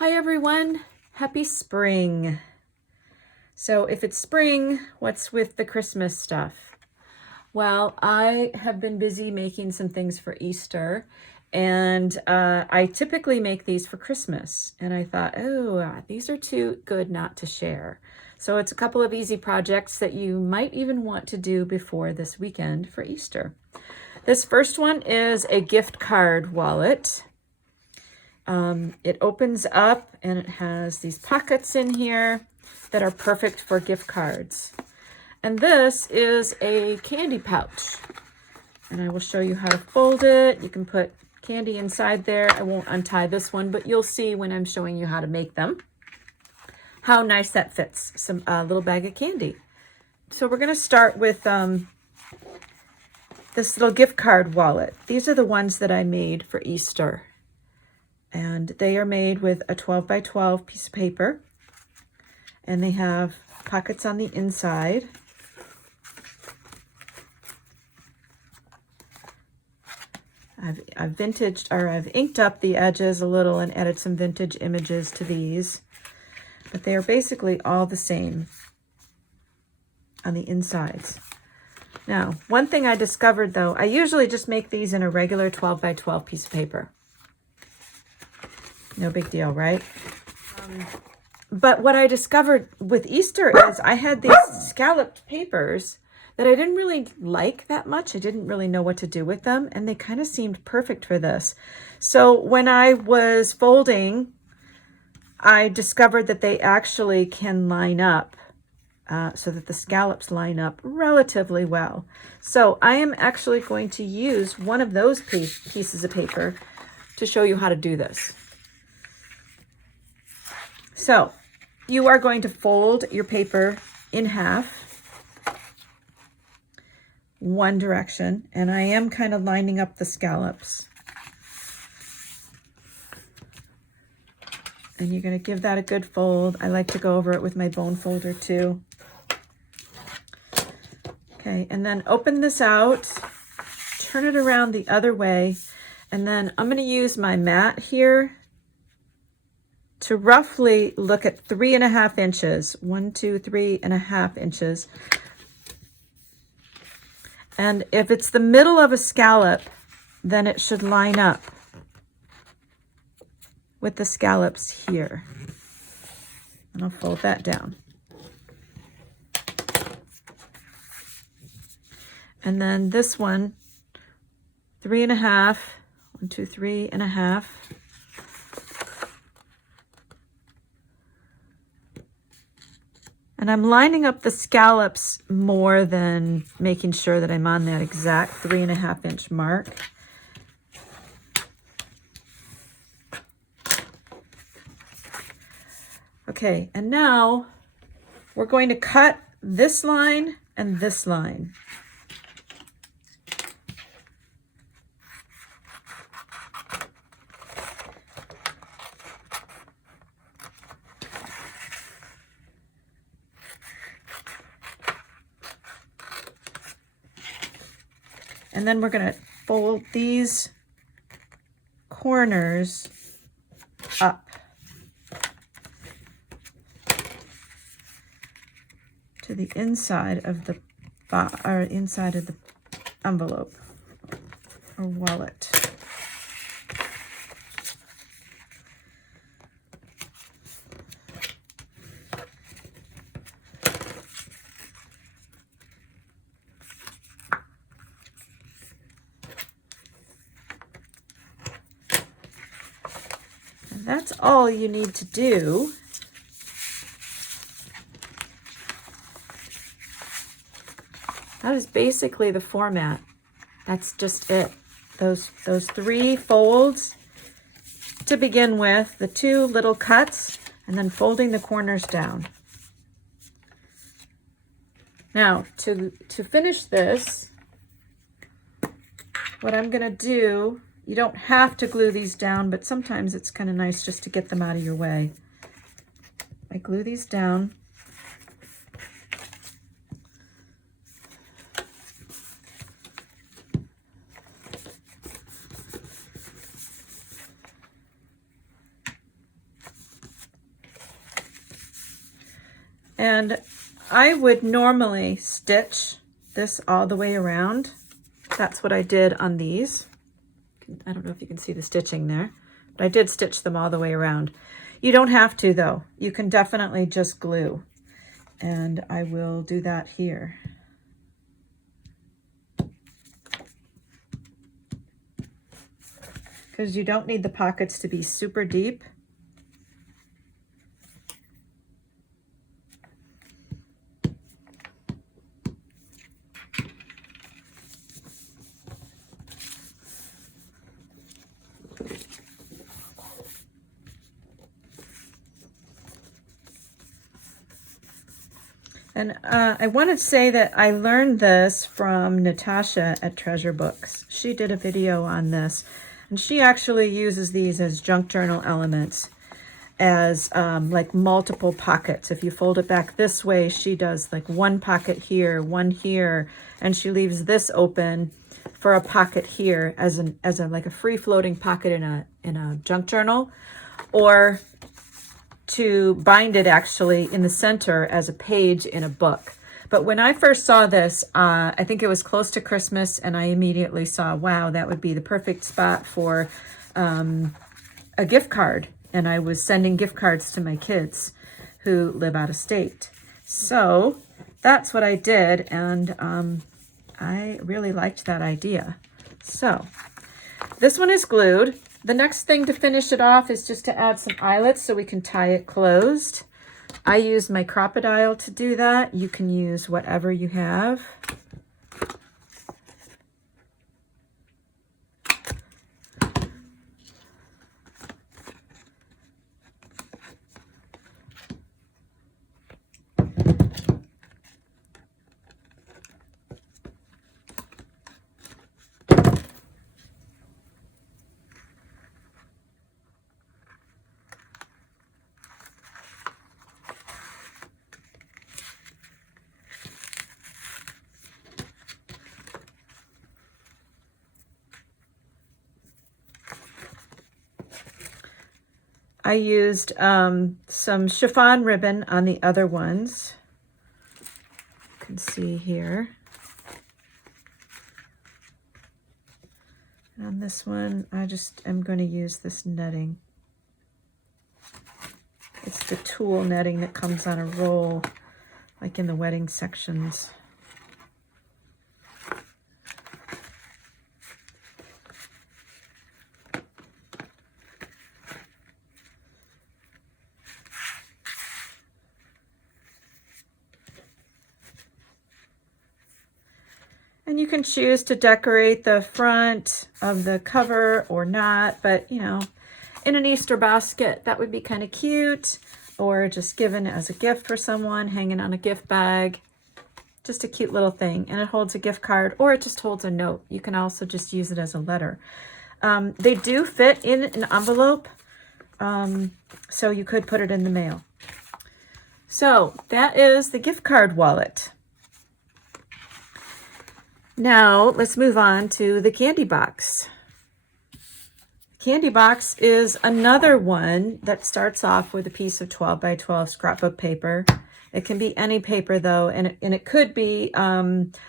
Hi everyone, happy spring. So if it's spring, what's with the Christmas stuff? Well, I have been busy making some things for Easter, and I typically make these for Christmas. And I thought, these are too good not to share. So it's a couple of easy projects that you might even want to do before this weekend for Easter. This first one is a gift card wallet. It opens up and it has these pockets in here that are perfect for gift cards. And this is a candy pouch. And I will show you how to fold it. You can put candy inside there. I won't untie this one, but you'll see when I'm showing you how to make them, how nice that fits, some little bag of candy. So we're going to start with this little gift card wallet. These are the ones that I made for Easter. And they are made with a 12 by 12 piece of paper. And they have pockets on the inside. I've inked up the edges a little and added some vintage images to these. But they are basically all the same on the insides. Now, one thing I discovered though, I usually just make these in a regular 12 by 12 piece of paper. No big deal, right? But what I discovered with Easter is I had these scalloped papers that I didn't really like that much. I didn't really know what to do with them, and they kind of seemed perfect for this. So when I was folding, I discovered that they actually can line up so that the scallops line up relatively well. So I am actually going to use one of those pieces of paper to show you how to do this. So you are going to fold your paper in half, one direction, and I am kind of lining up the scallops. And you're going to give that a good fold. I like to go over it with my bone folder too. Okay, and then open this out, turn it around the other way, and then I'm going to use my mat here to roughly look at 3.5 inches. 1, 2, 3.5 inches. And if it's the middle of a scallop, then it should line up with the scallops here. And I'll fold that down. And then this one, 3.5. 1, 2, 3.5. And I'm lining up the scallops more than making sure that I'm on that exact 3.5 inch mark. Okay, and now we're going to cut this line and this line. And then we're going to fold these corners up to the inside of the envelope or wallet. That's all you need to do. That is basically the format. That's just it. Those 3 folds to begin with, the 2 little cuts, and then folding the corners down. Now, to finish this, what I'm going to do, you don't have to glue these down, but sometimes it's kind of nice just to get them out of your way. I glue these down. And I would normally stitch this all the way around. That's what I did on these. I don't know if you can see the stitching there, but I did stitch them all the way around. You don't have to though. You can definitely just glue. And I will do that here. Because you don't need the pockets to be super deep. And I want to say that I learned this from Natasha at Treasure Books. She did a video on this, and she actually uses these as junk journal elements, as like multiple pockets. If you fold it back this way, she does like one pocket here, one here, and she leaves this open for a pocket here as a like a free floating pocket in a junk journal, or to bind it actually in the center as a page in a book. But when I first saw this, I think it was close to Christmas, and I immediately saw, wow, that would be the perfect spot for a gift card. And I was sending gift cards to my kids who live out of state. So that's what I did, and I really liked that idea. So this one is glued. The next thing to finish it off is just to add some eyelets so we can tie it closed. I use my crocodile to do that. You can use whatever you have. I used some chiffon ribbon on the other ones. You can see here. And on this one, I just am going to use this netting. It's the tulle netting that comes on a roll, like in the wedding sections. And you can choose to decorate the front of the cover or not, but you know, in an Easter basket, that would be kind of cute, or just given as a gift for someone, hanging on a gift bag. Just a cute little thing, and it holds a gift card, or it just holds a note. You can also just use it as a letter. They do fit in an envelope, so you could put it in the mail. So that is the gift card wallet. Now let's move on to the candy box. Candy box is another one that starts off with a piece of 12 by 12 scrapbook paper. It can be any paper though, and it could be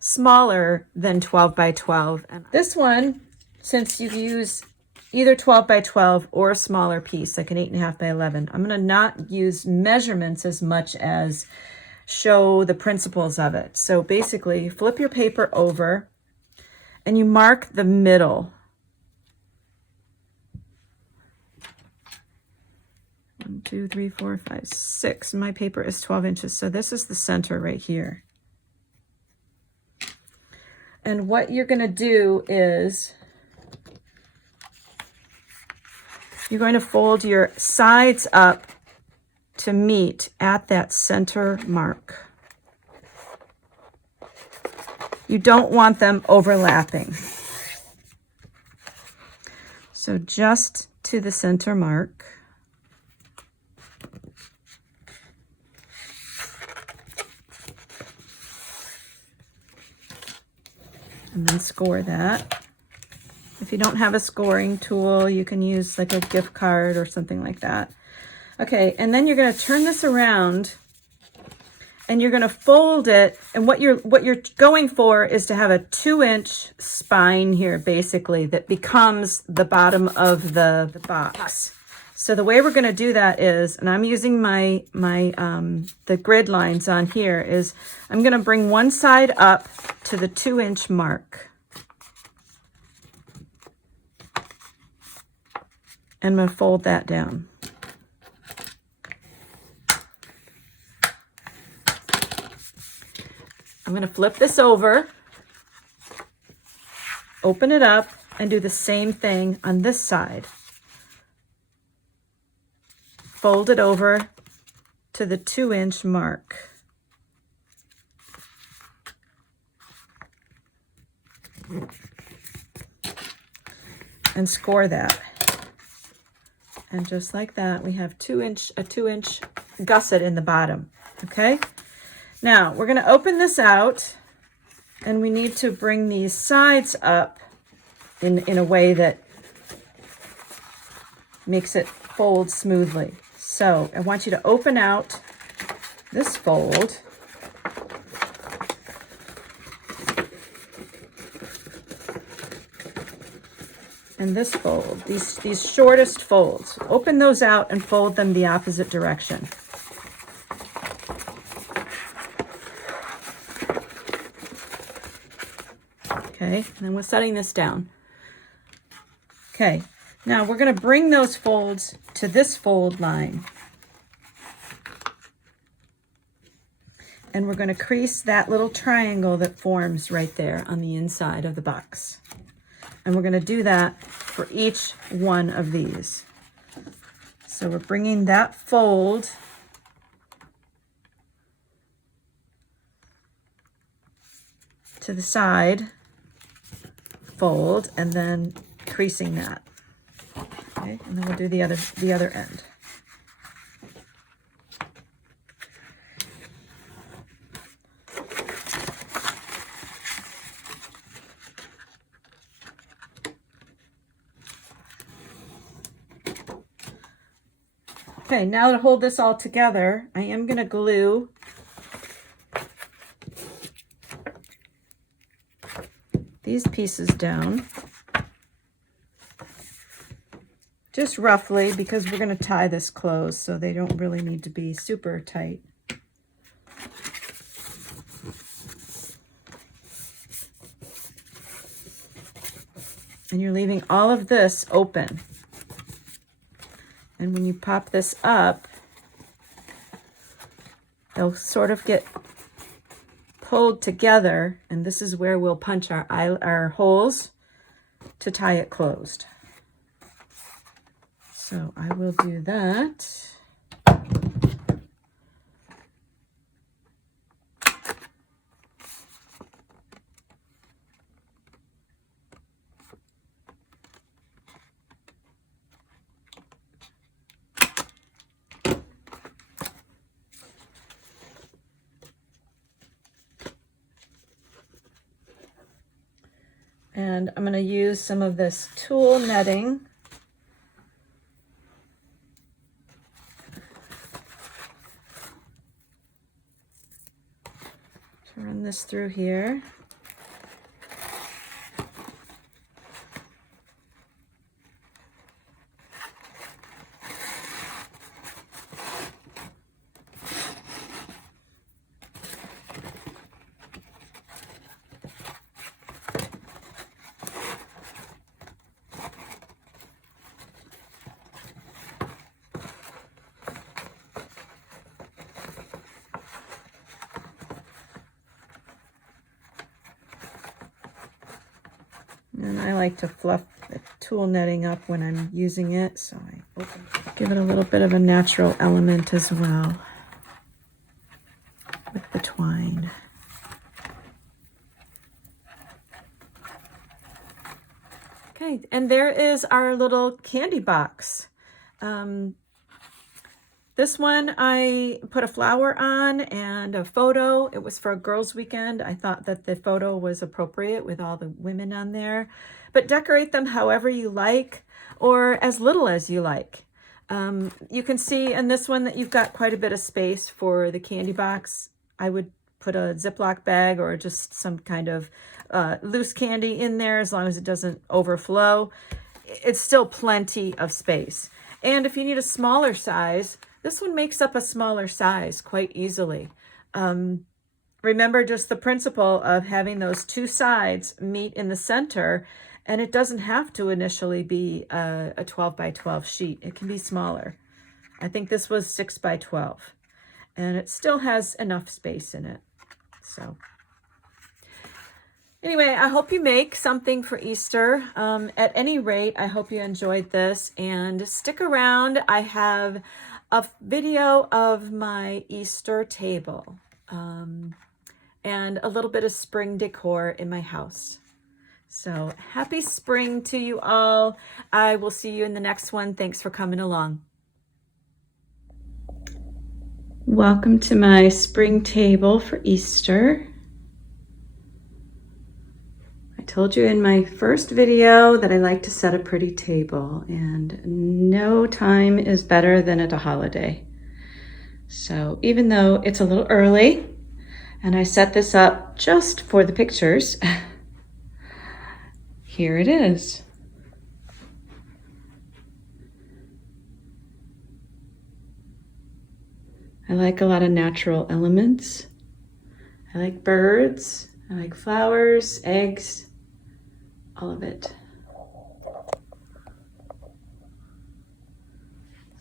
smaller than 12 by 12. And this one, since you use either 12 by 12 or a smaller piece, like an 8.5 by 11, I'm gonna not use measurements as much as show the principles of it. So basically, flip your paper over and you mark the middle. 1, 2, 3, 4, 5, 6. My paper is 12 inches, so this is the center right here. And what you're going to do is you're going to fold your sides up to meet at that center mark. You don't want them overlapping. So just to the center mark. And then score that. If you don't have a scoring tool, you can use like a gift card or something like that. Okay, and then you're going to turn this around and you're going to fold it. And what you're going for is to have a 2-inch spine here, basically, that becomes the bottom of the box. So the way we're going to do that is, and I'm using the grid lines on here, is I'm going to bring one side up to the 2-inch mark. And I'm going to fold that down. I'm going to flip this over, open it up, and do the same thing on this side. Fold it over to the 2-inch mark. And score that. And just like that, we have a 2-inch gusset in the bottom. Okay? Now, we're going to open this out, and we need to bring these sides up in a way that makes it fold smoothly. So I want you to open out this fold. And this fold, these shortest folds. Open those out and fold them the opposite direction. Okay, and then we're setting this down. Okay, now we're going to bring those folds to this fold line. And we're going to crease that little triangle that forms right there on the inside of the box. And we're going to do that for each one of these. So we're bringing that fold to the side, fold, and then creasing that. Okay, and then we'll do the other end. Okay, now to hold this all together, I am going to glue these pieces down, just roughly, because we're going to tie this closed, so they don't really need to be super tight. And you're leaving all of this open. And when you pop this up, they'll sort of get pulled together, and this is where we'll punch our holes to tie it closed. So I will do that. And I'm going to use some of this tulle netting to run this through here. And I like to fluff the tulle netting up when I'm using it, so I give it a little bit of a natural element as well with the twine. Okay, and there is our little candy box. This one I put a flower on and a photo. It was for a girls' weekend. I thought that the photo was appropriate with all the women on there. But decorate them however you like, or as little as you like. You can see in this one that you've got quite a bit of space for the candy box. I would put a Ziploc bag or just some kind of loose candy in there as long as it doesn't overflow. It's still plenty of space. And if you need a smaller size, this one makes up a smaller size quite easily. Remember just the principle of having those two sides meet in the center, and it doesn't have to initially be a 12 by 12 sheet. It can be smaller. I think this was 6 by 12, and it still has enough space in it. So anyway, I hope you make something for Easter. At any rate, I hope you enjoyed this, and stick around. I have a video of my Easter table and a little bit of spring decor in my house. So happy spring to you all. I will see you in the next one. Thanks for coming along. Welcome to my spring table for Easter. I told you in my first video that I like to set a pretty table, and no time is better than at a holiday. So even though it's a little early and I set this up just for the pictures, here it is. I like a lot of natural elements. I like birds, I like flowers, eggs, all of it.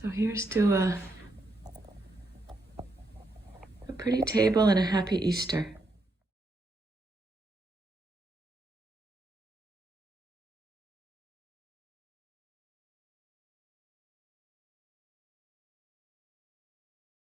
So here's to a pretty table and a happy Easter.